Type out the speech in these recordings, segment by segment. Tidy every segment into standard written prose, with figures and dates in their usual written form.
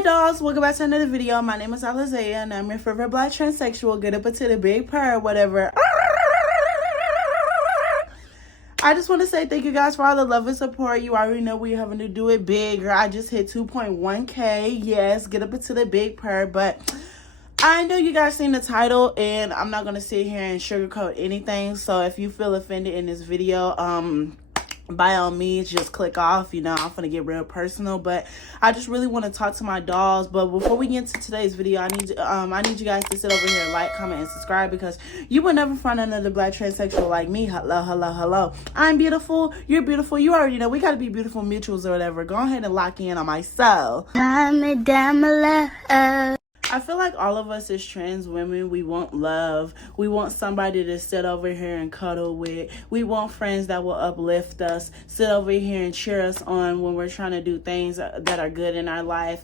Hi dolls, welcome back to another video. My name is Alizaya and I'm your favorite black transsexual. Get up into the big purr, whatever. I just want to say thank you guys for all the love and support. You already know we're having to do it big. I just hit 2.1k. Yes, get up into the big purr. But I know you guys seen the title and I'm not going to sit here and sugarcoat anything. So if you feel offended in this video, by all means, just click off. You know, I'm gonna get real personal, but I just really want to talk to my dolls. But before we get into today's video, I need you guys to sit over here, like, comment, and subscribe, because you will never find another black transsexual like me. Hello. I'm beautiful, you're beautiful. You already know we gotta be beautiful mutuals or whatever. Go ahead and lock in on my soul. I feel like all of us as trans women, we want love. We want somebody to sit over here and cuddle with. We want friends that will uplift us, sit over here and cheer us on when we're trying to do things that are good in our life.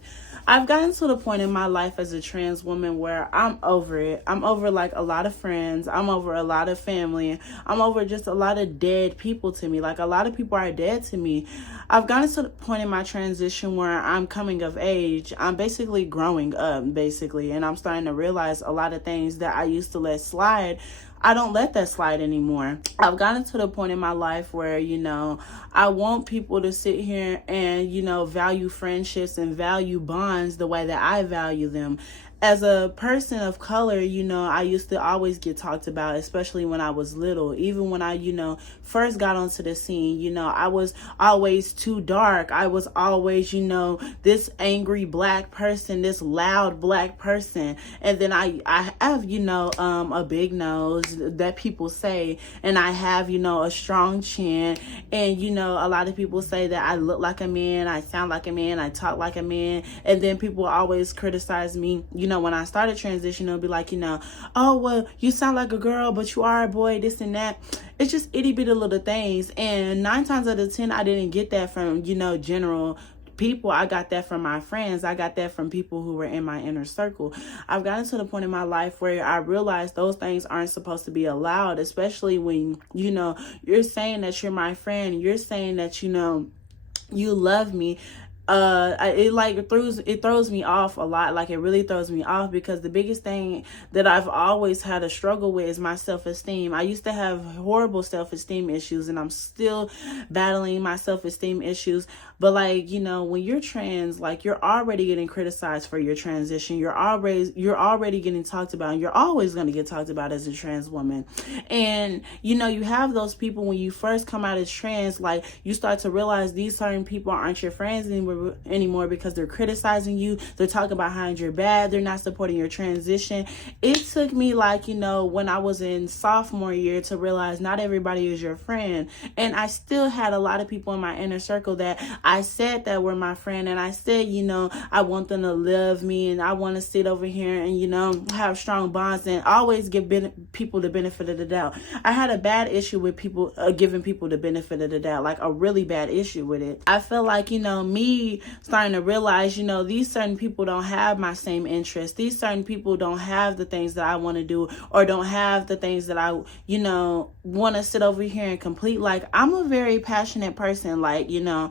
I've gotten to the point in my life as a trans woman where I'm over it. I'm over like a lot of friends. I'm over a lot of family. I'm over just a lot of dead people to me. Like a lot of people are dead to me. I've gotten to the point in my transition where I'm coming of age. I'm basically growing up, basically. And I'm starting to realize a lot of things that I used to let slide, I don't let that slide anymore. I've gotten to the point in my life where, you know, I want people to sit here and, you know, value friendships and value bonds the way that I value them. As a person of color, you know, I used to always get talked about, especially when I was little. Even when I, you know, first got onto the scene, you know, I was always too dark. I was always, you know, this angry black person, this loud black person. And then I have, you know, a big nose that people say, and I have, you know, a strong chin. And, you know, a lot of people say that I look like a man, I sound like a man, I talk like a man. And then people always criticize me, you know, when I started transitioning, they'll be like, you know, oh, well, you sound like a girl, but you are a boy, this and that. It's just itty bitty little things. And 9 times out of 10, I didn't get that from, you know, general people. I got that from my friends. I got that from people who were in my inner circle. I've gotten to the point in my life where I realized those things aren't supposed to be allowed, especially when, you know, you're saying that you're my friend, you're saying that, you know, you love me. It throws me off a lot. Like, it really throws me off, because the biggest thing that I've always had a struggle with is my self-esteem. I used to have horrible self-esteem issues, and I'm still battling my self-esteem issues. But, like, you know, when you're trans, like, you're already getting criticized for your transition. You're already getting talked about, and you're always going to get talked about as a trans woman. And, you know, you have those people when you first come out as trans, like, you start to realize these certain people aren't your friends anymore because they're criticizing you. They're talking behind your back. They're not supporting your transition. It took me, like, you know, when I was in sophomore year to realize not everybody is your friend. And I still had a lot of people in my inner circle that I said that were my friend, and I said, you know, I want them to love me, and I want to sit over here and, you know, have strong bonds and always give people the benefit of the doubt. I had a bad issue with people giving people the benefit of the doubt, like a really bad issue with it. I feel like, you know, me starting to realize, you know, these certain people don't have my same interests. These certain people don't have the things that I want to do, or don't have the things that I, you know, want to sit over here and complete. Like, I'm a very passionate person. Like, you know,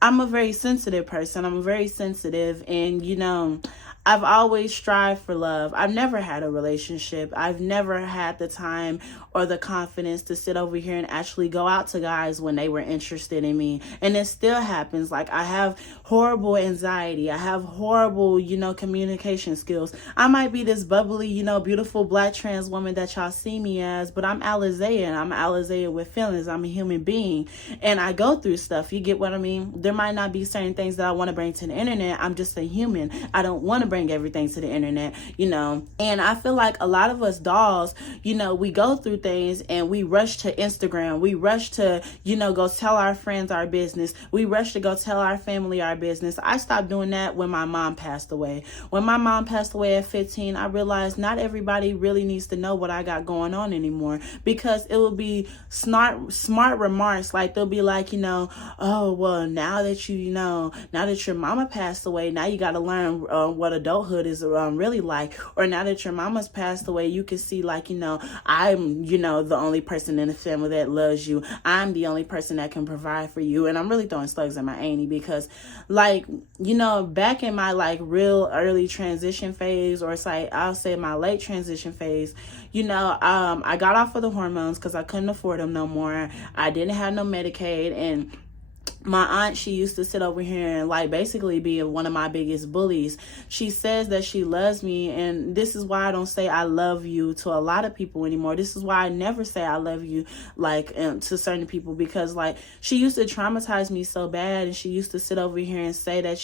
I'm a very sensitive person. I'm very sensitive, and, you know, I've always strived for love. I've never had a relationship. I've never had the time or the confidence to sit over here and actually go out to guys when they were interested in me. And it still happens. Like, I have horrible anxiety. I have horrible, you know, communication skills. I might be this bubbly, you know, beautiful black trans woman that y'all see me as, but I'm Alizaya, and I'm Alizaya with feelings. I'm a human being, and I go through stuff. You get what I mean? There might not be certain things that I want to bring to the internet. I'm just a human. I don't want to bring everything to the internet, you know. And I feel like a lot of us dolls, you know, we go through things and we rush to Instagram. We rush to, you know, go tell our friends our business. We rush to go tell our family our business. I stopped doing that when my mom passed away. When my mom passed away at 15, I realized not everybody really needs to know what I got going on anymore, because it will be smart remarks. Like, they'll be like, you know, oh, well, now that you know, now that your mama passed away, now you got to learn what adulthood is really like. Or now that your mama's passed away, you can see, like, you know, I'm the only person in the family that loves you. I'm the only person that can provide for you. And I'm really throwing slugs at my auntie because, like, back in my, like, real early transition phase, or it's like, I'll say my late transition phase, I got off of the hormones because I couldn't afford them no more. I didn't have no Medicaid, and my aunt, she used to sit over here and, like, basically be one of my biggest bullies. She says that she loves me, and this is why I don't say I love you to a lot of people anymore. This is why I never say I love you, like, to certain people, because, like, she used to traumatize me so bad, and she used to sit over here and say that,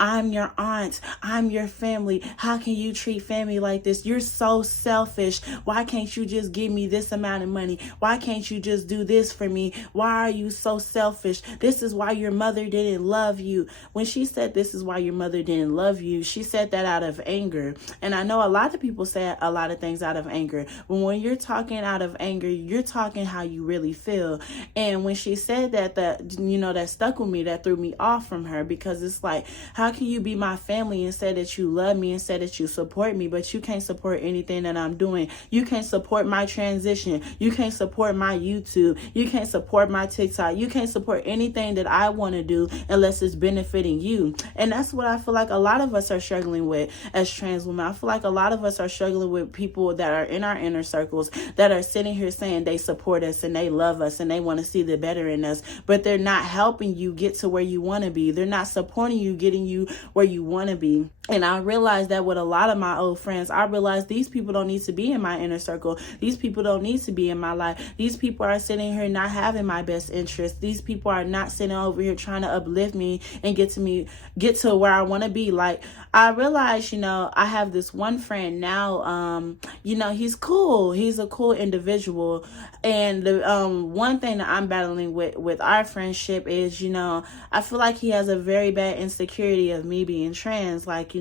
I'm your aunt, I'm your family. How can you treat family like this? You're so selfish. Why can't you just give me this amount of money? Why can't you just do this for me? Why are you so selfish? This is why your mother didn't love you. When she said this is why your mother didn't love you, she said that out of anger. And I know a lot of people say a lot of things out of anger. But when you're talking out of anger, you're talking how you really feel. And when she said that stuck with me, that threw me off from her, because it's like, how can you be my family and say that you love me and say that you support me, but you can't support anything that I'm doing? You can't support my transition. You can't support my YouTube. You can't support my TikTok. You can't support anything that I want to do unless it's benefiting you. And that's what I feel like a lot of us are struggling with as trans women. I feel like a lot of us are struggling with people that are in our inner circles that are sitting here saying they support us and they love us and they want to see the better in us, but they're not helping you get to where you want to be. They're not supporting you, getting you where you want to be. And I realized that with a lot of my old friends, I realized these people don't need to be in my inner circle. These people don't need to be in my life. These people are sitting here not having my best interest. These people are not sitting over here trying to uplift me and get to where I want to be. Like, I realized, I have this one friend now, he's cool. He's a cool individual. And the one thing that I'm battling with our friendship is, I feel like he has a very bad insecurity of me being trans. Like,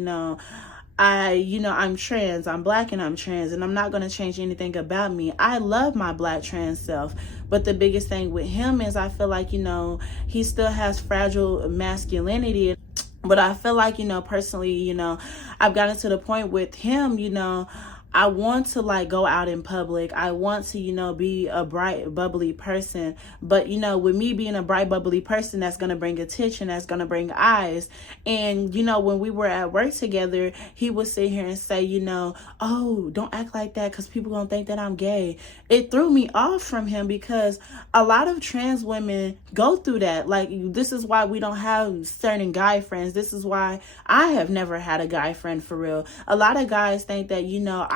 I'm trans, I'm Black and I'm trans, and I'm not going to change anything about me. I love my Black trans self. But the biggest thing with him is I feel like, he still has fragile masculinity. But I feel like, personally, I've gotten to the point with him, I want to, like, go out in public. I want to, be a bright, bubbly person. But, with me being a bright, bubbly person, that's going to bring attention. That's going to bring eyes. And, when we were at work together, he would sit here and say, oh, don't act like that because people going to think that I'm gay. It threw me off from him because a lot of trans women go through that. Like, this is why we don't have certain guy friends. This is why I have never had a guy friend for real. A lot of guys think that,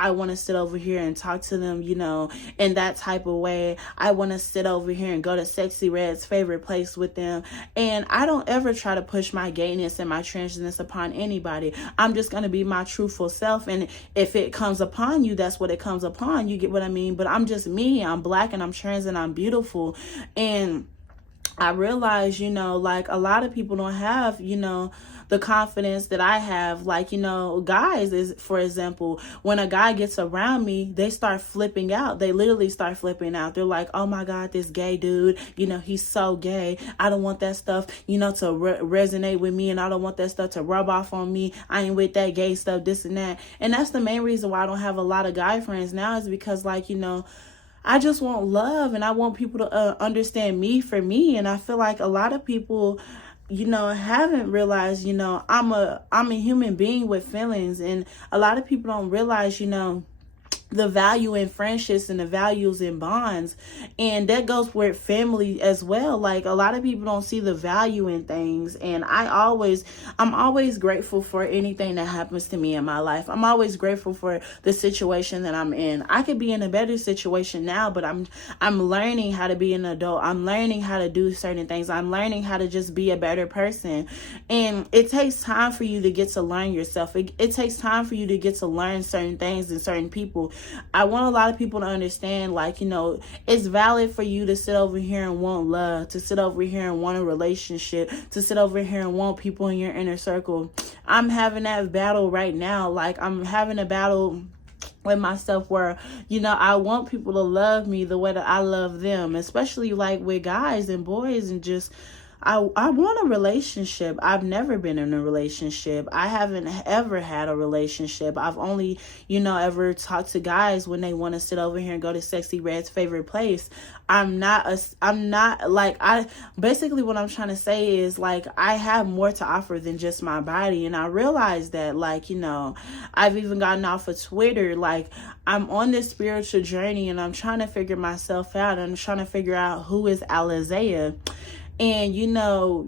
I want to sit over here and talk to them, in that type of way. I want to sit over here and go to Sexy Red's favorite place with them. And I don't ever try to push my gayness and my transness upon anybody. I'm just going to be my truthful self. And if it comes upon you, that's what it comes upon. You get what I mean? But I'm just me. I'm Black and I'm trans and I'm beautiful. And I realize, like, a lot of people don't have, the confidence that I have. Like, guys, is, for example, when a guy gets around me, they start flipping out. They literally start flipping out. They're like, oh my God, this gay dude, he's so gay. I don't want that stuff, to resonate with me, and I don't want that stuff to rub off on me. I ain't with that gay stuff, this and that. And that's the main reason why I don't have a lot of guy friends now, is because, like, I just want love, and I want people to understand me for me. And I feel like a lot of people, haven't realized, I'm a human being with feelings. And a lot of people don't realize, the value in friendships and the values in bonds. And that goes with family as well. Like, a lot of people don't see the value in things. And I'm always grateful for anything that happens to me in my life. I'm always grateful for the situation that I'm in. I could be in a better situation now, but I'm learning how to be an adult. I'm learning how to do certain things. I'm learning how to just be a better person. And it takes time for you to get to learn yourself. It takes time for you to get to learn certain things and certain people. I want a lot of people to understand, like, it's valid for you to sit over here and want love, to sit over here and want a relationship, to sit over here and want people in your inner circle. I'm having that battle right now. Like, I'm having a battle with myself where, I want people to love me the way that I love them, especially, like, with guys and boys, and just I want a relationship. I've never been in a relationship. I haven't ever had a relationship. I've only, ever talked to guys when they want to sit over here and go to Sexy Red's favorite place. Basically what I'm trying to say is, like, I have more to offer than just my body. And I realize that, like, I've even gotten off of Twitter. Like, I'm on this spiritual journey and I'm trying to figure myself out. I'm trying to figure out who is Alizea. And,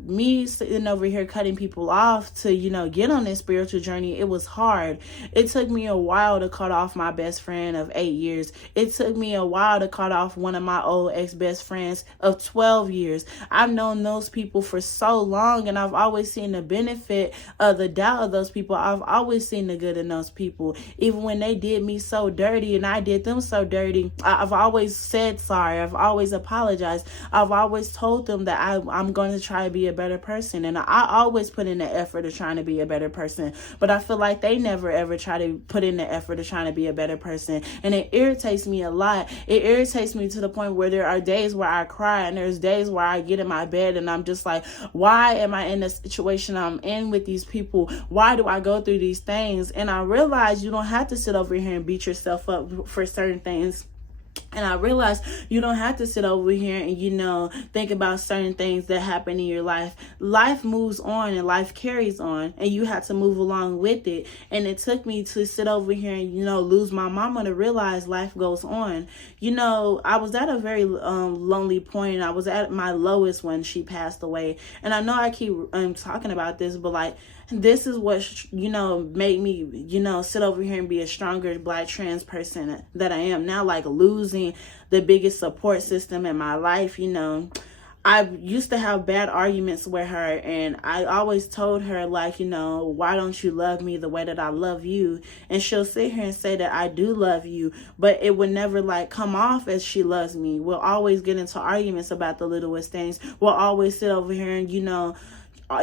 me sitting over here cutting people off to, get on this spiritual journey, it was hard. It took me a while to cut off my best friend of 8 years. It took me a while to cut off one of my old ex-best friends of 12 years. I've known those people for so long, and I've always seen the benefit of the doubt of those people. I've always seen the good in those people. Even when they did me so dirty and I did them so dirty, I've always said sorry. I've always apologized. I've always told them that I'm going to try to be a better person. And I always put in the effort of trying to be a better person. But I feel like they never ever try to put in the effort of trying to be a better person. And it irritates me a lot. It irritates me to the point where there are days where I cry, and there's days where I get in my bed and I'm just like, why am I in the situation I'm in with these people? Why do I go through these things? And I realize you don't have to sit over here and beat yourself up for certain things. And I realized you don't have to sit over here and, think about certain things that happen in your life. Life moves on and life carries on, and you have to move along with it. And it took me to sit over here and, lose my mama to realize life goes on. I was at a very lonely point. I was at my lowest when she passed away. And I know I keep talking about this, but like, this is what, made me, sit over here and be a stronger Black trans person that I am now. Like, losing the biggest support system in my life, I used to have bad arguments with her, and I always told her, like, why don't you love me the way that I love you? And she'll sit here and say that I do love you, but it would never, like, come off as she loves me. We'll always get into arguments about the littlest things. We'll always sit over here and,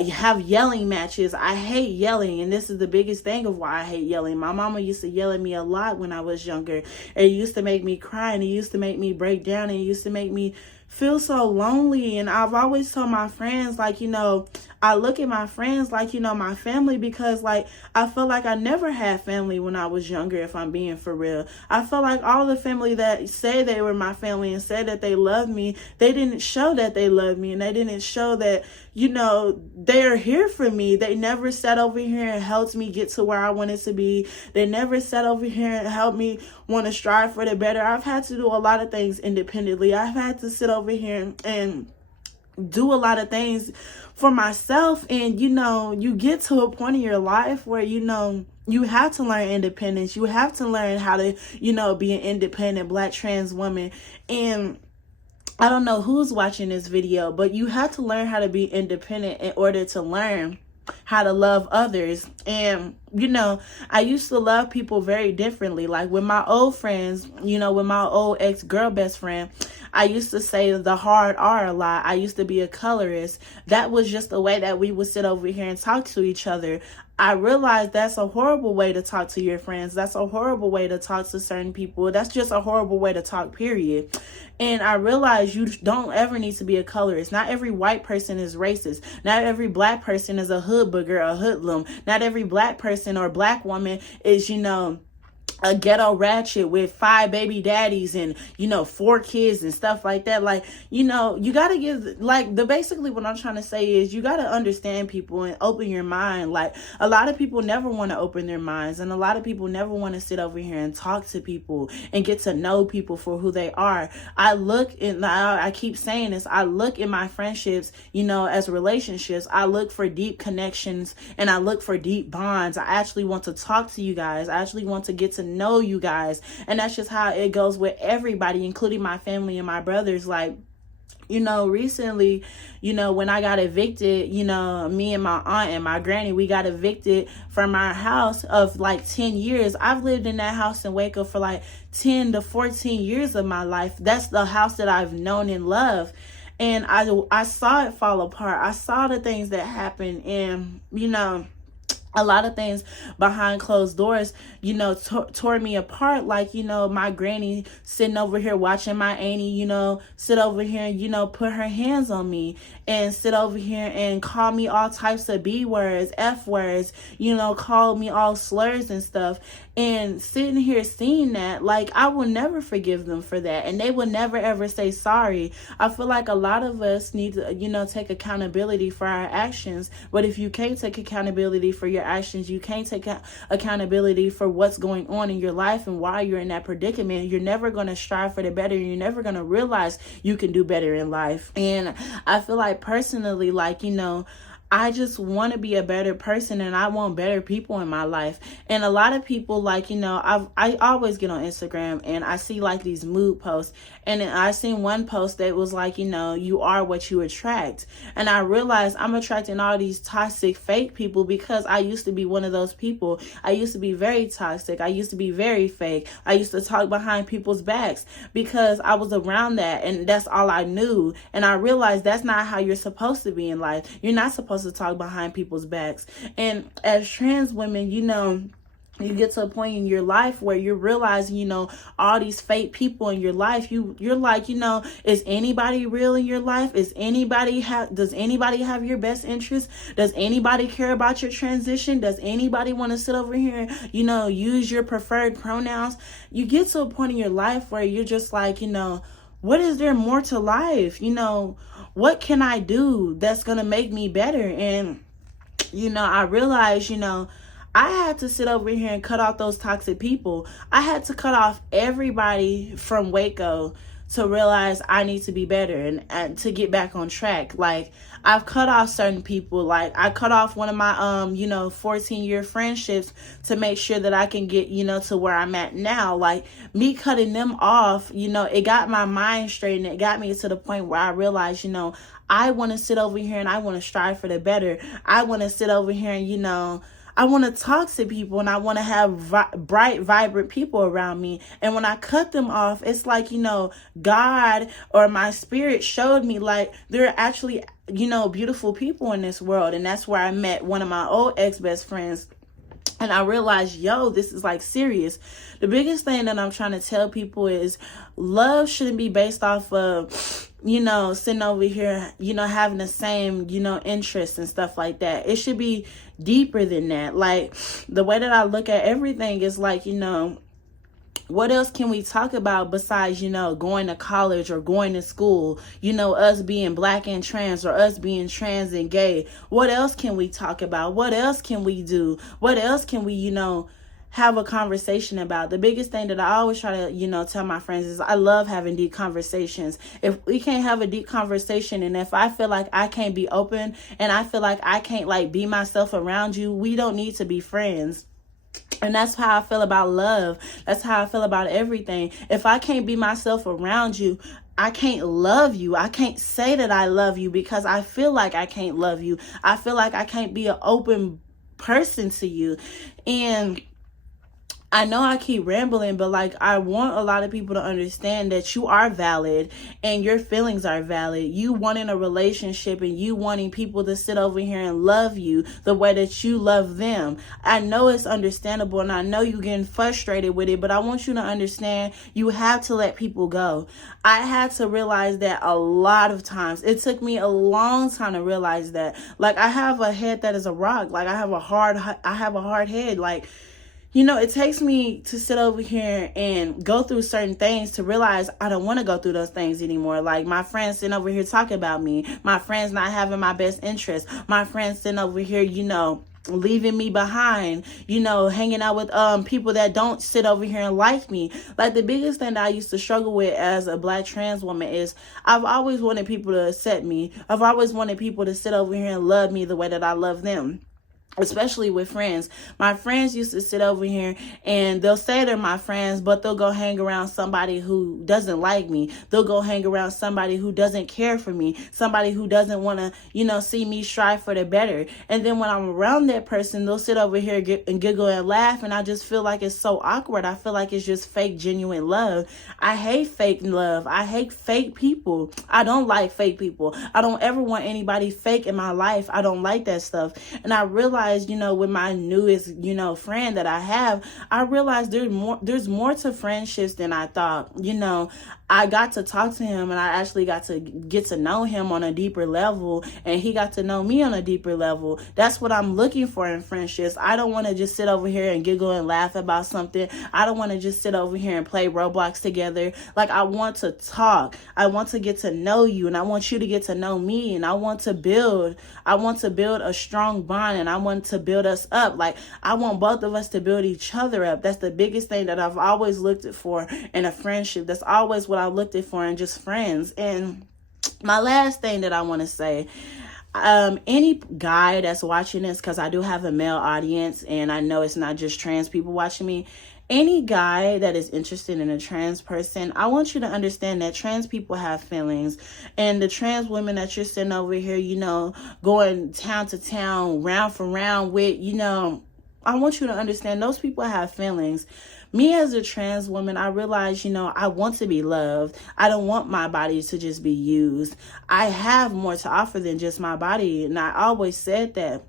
have yelling matches. I hate yelling, and this is the biggest thing of why I hate yelling. My mama used to yell at me a lot when I was younger. It used to make me cry, and it used to make me break down, and it used to make me feel so lonely. And I've always told my friends, like, I look at my friends like, my family, because, like, I feel like I never had family when I was younger, if I'm being for real. I felt like all the family that say they were my family and said that they loved me, they didn't show that they loved me, and they didn't show that, they're here for me. They never sat over here and helped me get to where I wanted to be. They never sat over here and helped me want to strive for the better. I've had to do a lot of things independently. I've had to sit over here and do a lot of things for myself. And, you get to a point in your life where, you have to learn independence. You have to learn how to, be an independent Black trans woman. And I don't know who's watching this video, but you have to learn how to be independent in order to learn how to love others. And, I used to love people very differently. Like, with my old friends, with my old ex-girl best friend, I used to say the hard R a lot. I used to be a colorist. That was just the way that we would sit over here and talk to each other. I realized that's a horrible way to talk to your friends. That's a horrible way to talk to certain people. That's just a horrible way to talk, period. And I realized you don't ever need to be a colorist. Not every white person is racist. Not every Black person is a hood booger, a hoodlum. Not every Black person or Black woman is, a ghetto ratchet with 5 baby daddies and 4 kids and stuff like that. Like, you gotta give, like, basically what I'm trying to say is you gotta understand people and open your mind. Like, a lot of people never want to open their minds, and a lot of people never want to sit over here and talk to people and get to know people for who they are. I keep saying this, I look in my friendships, as relationships. I look for deep connections and I look for deep bonds. I actually want to talk to you guys. I actually want to get to know you guys. And that's just how it goes with everybody, including my family and my brothers. Like, recently, when I got evicted, me and my aunt and my granny, we got evicted from our house of like 10 years. I've lived in that house in Waco for like 10 to 14 years of my life. That's the house that I've known and loved. And I saw it fall apart. I saw the things that happened. And, a lot of things behind closed doors, tore me apart. Like, my granny sitting over here watching my auntie, sit over here and, put her hands on me and sit over here and call me all types of B words, F words, call me all slurs and stuff. And sitting here seeing that, like, I will never forgive them for that. And they will never, ever say sorry. I feel like a lot of us need to, take accountability for our actions. But if you can't take accountability for your actions, you can't take accountability for what's going on in your life and why you're in that predicament, you're never going to strive for the better. You're never going to realize you can do better in life. And I feel like personally, like, I just want to be a better person, and I want better people in my life. And a lot of people, like, I always get on Instagram and I see like these mood posts, and I seen one post that was like, you are what you attract. And I realized I'm attracting all these toxic fake people because I used to be one of those people. I used to be very toxic. I used to be very fake. I used to talk behind people's backs because I was around that, and that's all I knew. And I realized that's not how you're supposed to be in life. You're not supposed to talk behind people's backs. And as trans women, you get to a point in your life where you're realizing, all these fake people in your life, you're like, is anybody real in your life? Does anybody have your best interest? Does anybody care about your transition? Does anybody want to sit over here, use your preferred pronouns? You get to a point in your life where you're just like, what is there more to life? What can I do that's going to make me better? And, I realized, I had to sit over here and cut off those toxic people. I had to cut off everybody from Waco to realize I need to be better and to get back on track. Like, I've cut off certain people. Like, I cut off one of my 14-year friendships to make sure that I can get to where I'm at now. Like, me cutting them off, it got my mind straight, and it got me to the point where I realized, I want to sit over here and I want to strive for the better. I want to sit over here and I want to talk to people, and I want to have bright, vibrant people around me. And when I cut them off, it's like, God or my spirit showed me, like, there are actually, beautiful people in this world. And that's where I met one of my old ex-best friends. And I realized, this is like serious. The biggest thing that I'm trying to tell people is love shouldn't be based off of, sitting over here, having the same, interests and stuff like that. It should be deeper than that. Like, the way that I look at everything is like, what else can we talk about besides, going to college or going to school, us being black and trans, or us being trans and gay? What else can we talk about? What else can we do? What else can we, have a conversation about? The biggest thing that I always try to, tell my friends is I love having deep conversations. If we can't have a deep conversation, and if I feel like I can't be open and I feel like I can't like be myself around you, we don't need to be friends. And that's how I feel about love. That's how I feel about everything. If I can't be myself around you, I can't love you. I can't say that I love you because I feel like I can't love you. I feel like I can't be an open person to you. And I know I keep rambling, but like, I want a lot of people to understand that you are valid and your feelings are valid. You wanting a relationship and you wanting people to sit over here and love you the way that you love them. I know it's understandable, and I know you're getting frustrated with it, but I want you to understand you have to let people go. I had to realize that a lot of times. It took me a long time to realize that. Like, I have a head that is a rock. Like, I have a hard head. Like, it takes me to sit over here and go through certain things to realize I don't want to go through those things anymore. Like, my friends sitting over here talking about me. My friends not having my best interest. My friends sitting over here, leaving me behind, hanging out with people that don't sit over here and like me. Like, the biggest thing that I used to struggle with as a black trans woman is I've always wanted people to accept me. I've always wanted people to sit over here and love me the way that I love them. Especially with friends. My friends used to sit over here and they'll say they're my friends, but they'll go hang around somebody who doesn't like me. They'll go hang around somebody who doesn't care for me. Somebody who doesn't want to, see me strive for the better. And then when I'm around that person, they'll sit over here and giggle and laugh. And I just feel like it's so awkward. I feel like it's just fake, genuine love. I hate fake love. I hate fake people. I don't like fake people. I don't ever want anybody fake in my life. I don't like that stuff. And I realize realized, with my newest, friend that I have, I realized there's more to friendships than I thought. I got to talk to him, and I actually got to get to know him on a deeper level, and he got to know me on a deeper level. That's what I'm looking for in friendships. I don't want to just sit over here and giggle and laugh about something. I don't want to just sit over here and play Roblox together. Like, I want to talk. I want to get to know you, and I want you to get to know me, and I want to build a strong bond, and I want to build us up. Like, I want both of us to build each other up. That's the biggest thing that I've always looked for in a friendship. That's always what I looked at for in just friends. And my last thing that I want to say, any guy that's watching this, because I do have a male audience, and I know it's not just trans people watching me. Any guy that is interested in a trans person, I want you to understand that trans people have feelings. And the trans women that you're sitting over here, going town to town, round for round with, I want you to understand those people have feelings. Me as a trans woman, I realize, I want to be loved. I don't want my body to just be used. I have more to offer than just my body. And I always said that.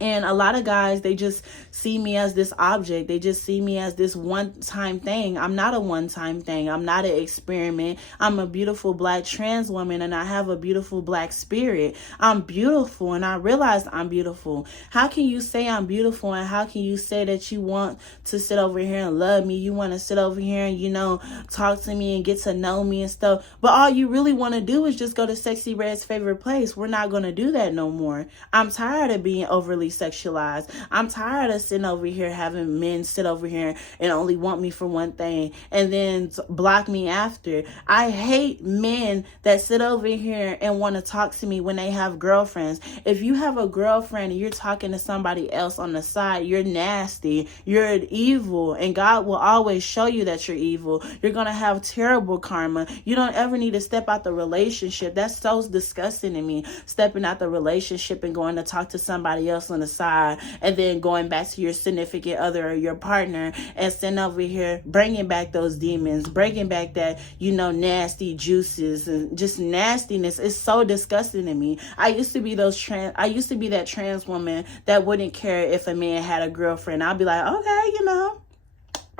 And a lot of guys, they just see me as this object. They just see me as this one-time thing. I'm not a one-time thing. I'm not an experiment. I'm a beautiful Black trans woman, and I have a beautiful Black spirit. I'm beautiful, and I realize I'm beautiful. How can you say I'm beautiful, and how can you say that you want to sit over here and love me? You want to sit over here and, talk to me and get to know me and stuff. But all you really want to do is just go to Sexy Red's favorite place. We're not going to do that no more. I'm tired of being overly sexualized. I'm tired of sitting over here having men sit over here and only want me for one thing and then block me after. I hate men that sit over here and want to talk to me when they have girlfriends. If you have a girlfriend and you're talking to somebody else on the side, you're nasty, you're evil, and God will always show you that you're evil. You're going to have terrible karma. You don't ever need to step out the relationship. That's so disgusting to me, stepping out the relationship and going to talk to somebody else on the side, and then going back to your significant other or your partner and sitting over here bringing back those demons, bringing back that, nasty juices and just nastiness. It's so disgusting to me. I used to be that trans woman that wouldn't care if a man had a girlfriend. I'd be like, okay,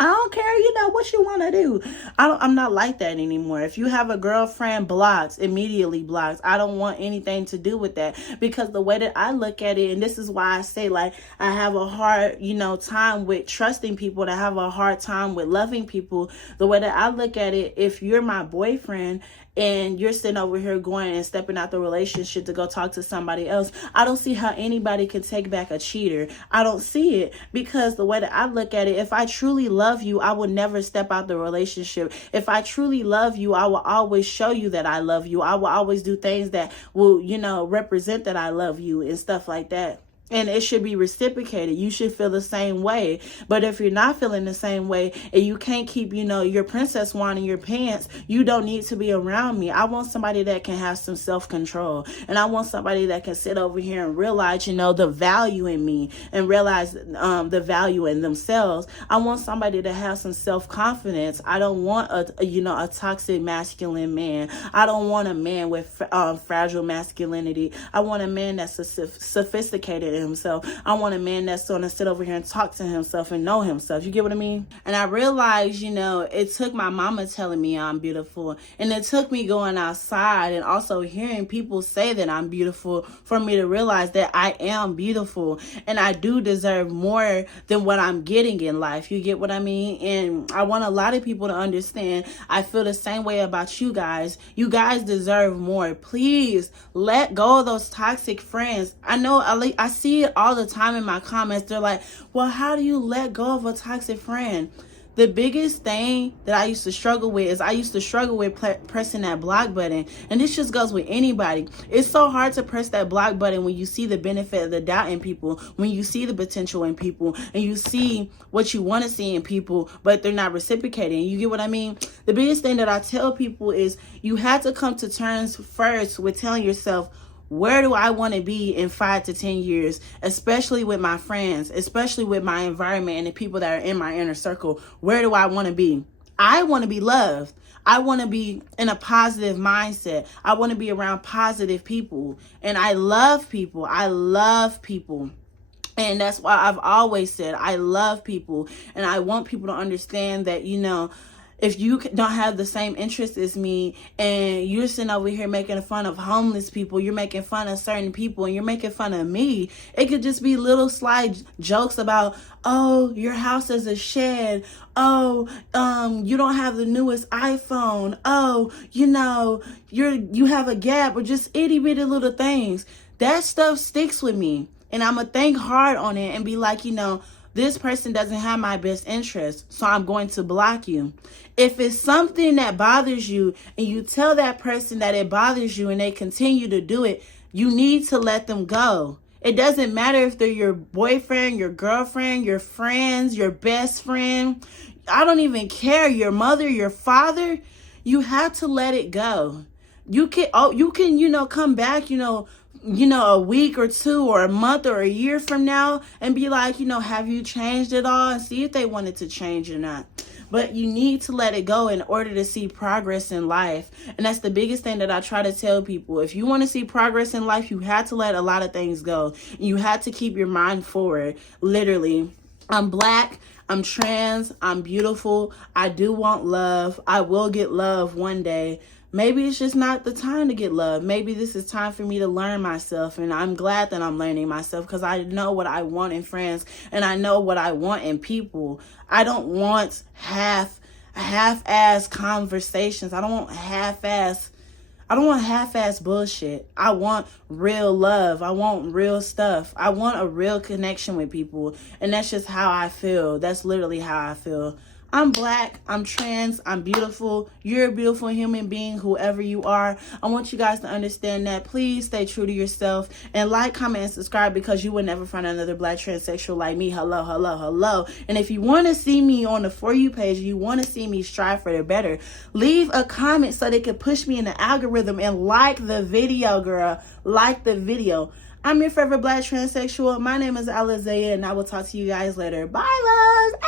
I don't care, what you want to do. I'm not like that anymore. If you have a girlfriend, blocked, immediately blocked. I don't want anything to do with that, because the way that I look at it, and this is why I say, like, I have a hard, time with trusting people, and I have a hard time with loving people. The way that I look at it, if you're my boyfriend and you're sitting over here going and stepping out the relationship to go talk to somebody else, I don't see how anybody can take back a cheater. I don't see it, because the way that I look at it, if I truly love you, I will never step out the relationship. If I truly love you, I will always show you that I love you. I will always do things that will, represent that I love you and stuff like that. And it should be reciprocated. You should feel the same way. But if you're not feeling the same way and you can't keep, your princess wine in your pants, you don't need to be around me. I want somebody that can have some self-control. And I want somebody that can sit over here and realize, the value in me and realize the value in themselves. I want somebody to have some self-confidence. I don't want a toxic masculine man. I don't want a man with fragile masculinity. I want a man that's sophisticated himself. I want a man that's going to sit over here and talk to himself and know himself. You get what I mean? And I realized, it took my mama telling me I'm beautiful, and it took me going outside and also hearing people say that I'm beautiful for me to realize that I am beautiful and I do deserve more than what I'm getting in life. You get what I mean? And I want a lot of people to understand. I feel the same way about you guys. You guys deserve more. Please let go of those toxic friends. I know I see it all the time in my comments. They're like, well, how do you let go of a toxic friend? The biggest thing that I used to struggle with is I used to struggle with pressing that block button. And this just goes with anybody. It's so hard to press that block button when you see the benefit of the doubt in people, when you see the potential in people, and you see what you want to see in people, but they're not reciprocating. You get what I mean? The biggest thing that I tell people is you have to come to terms first with telling yourself, where do I want to be in 5 to 10 years, especially with my friends, especially with my environment and the people that are in my inner circle? Where do I want to be? I want to be loved. I want to be in a positive mindset. I want to be around positive people. And I love people. I love people. And that's why I've always said I love people, and I want people to understand that, if you don't have the same interests as me, and you're sitting over here making fun of homeless people, you're making fun of certain people, and you're making fun of me, it could just be little sly jokes about, oh, your house is a shed, oh, you don't have the newest iPhone, oh, you have a gap, or just itty bitty little things. That stuff sticks with me. And I'm going to think hard on it and be like, this person doesn't have my best interest, so I'm going to block you. If it's something that bothers you and you tell that person that it bothers you and they continue to do it, you need to let them go. It doesn't matter if they're your boyfriend, your girlfriend, your friends, your best friend. I don't even care. Your mother, your father. You have to let it go. You can, come back, a week or two or a month or a year from now and be like, have you changed it all, and see if they wanted to change or not. But you need to let it go in order to see progress in life. And that's the biggest thing that I try to tell people. If you want to see progress in life, you have to let a lot of things go. You have to keep your mind forward. Literally, I'm Black, I'm trans, I'm beautiful, I do want love, I will get love one day. Maybe it's just not the time to get love. Maybe this is time for me to learn myself, and I'm glad that I'm learning myself, because I know what I want in friends, and I know what I want in people. I don't want half-ass conversations. I don't want half-ass bullshit. I want real love. I want real stuff. I want a real connection with people, and that's just how I feel. That's literally how I feel. I'm Black, I'm trans, I'm beautiful. You're a beautiful human being, whoever you are. I want you guys to understand that. Please stay true to yourself, and like, comment, and subscribe, because you will never find another Black transsexual like me. Hello, hello, hello. And if you want to see me on the For You page, you want to see me strive for the better, leave a comment so they can push me in the algorithm, and like the video, girl. Like the video. I'm your forever Black transsexual. My name is Alizaya, and I will talk to you guys later. Bye, loves.